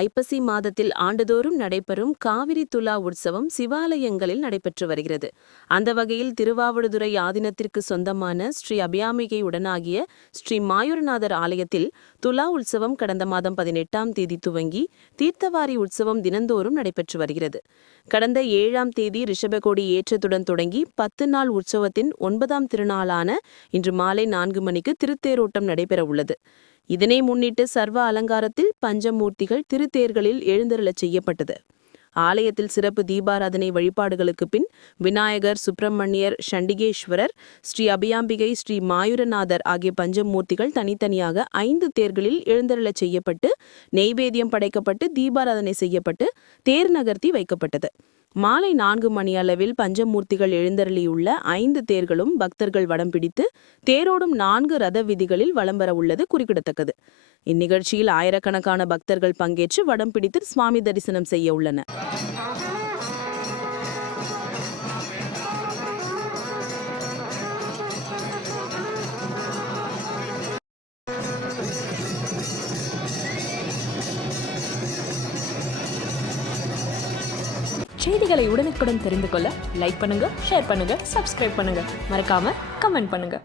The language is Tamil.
ஐப்பசி மாதத்தில் ஆண்டுதோறும் நடைபெறும் காவிரி துலா உற்சவம் சிவாலயங்களில் நடைபெற்று வருகிறது. அந்த வகையில் திருவாவடுதுறை ஆதீனத்திற்கு சொந்தமான ஸ்ரீ அபியாம்பிகை உடனாகிய ஸ்ரீ மாயூரநாதர் ஆலயத்தில் துலா உற்சவம் கடந்த மாதம் 18ஆம் தேதி துவங்கி தீர்த்தவாரி உற்சவம் தினந்தோறும் நடைபெற்று வருகிறது. கடந்த 7ஆம் தேதி ரிஷபகோடி ஏற்றத்துடன் தொடங்கி 10 நாள் உற்சவத்தின் 9ஆம் திருநாளான இன்று மாலை 4 மணிக்கு திருத்தேரோட்டம் நடைபெற உள்ளது. இதனை முன்னிட்டு சர்வ அலங்காரத்தில் பஞ்சமூர்த்திகள் திருத்தேர்களில் எழுந்தருளச் செய்யப்பட்டது. ஆலயத்தில் சிறப்பு தீபாராதனை வழிபாடுகளுக்கு பின் விநாயகர், சுப்பிரமணியர், சண்டிகேஸ்வரர், ஸ்ரீ அபியாம்பிகை, ஸ்ரீ மாயூரநாதர் ஆகிய பஞ்சமூர்த்திகள் தனித்தனியாக 5 தேர்களில் எழுந்தருளச் செய்யப்பட்டு நெய்வேத்தியம் படைக்கப்பட்டு தீபாராதனை செய்யப்பட்டு தேர் நகர்த்தி வைக்கப்பட்டது. மாலை 4 மணி அளவில் பஞ்சமூர்த்திகள் எழுந்தருளியுள்ள 5 தேர்களும் பக்தர்கள் வடம் பிடித்து தேரோடும் 4 ரத வீதிகளில் வலம் வர உள்ளது குறிப்பிடத்தக்கது. இந்நிகழ்ச்சியில் ஆயிரக்கணக்கான பக்தர்கள் பங்கேற்று வடம் பிடித்து சுவாமி தரிசனம் செய்ய உள்ளனர். செய்திகளை உடனுக்குடன் தெரிந்து கொள்ள லைக் பண்ணுங்க, ஷேர் பண்ணுங்க, சப்ஸ்கிரைப் பண்ணுங்க, மறக்காம கமெண்ட் பண்ணுங்க.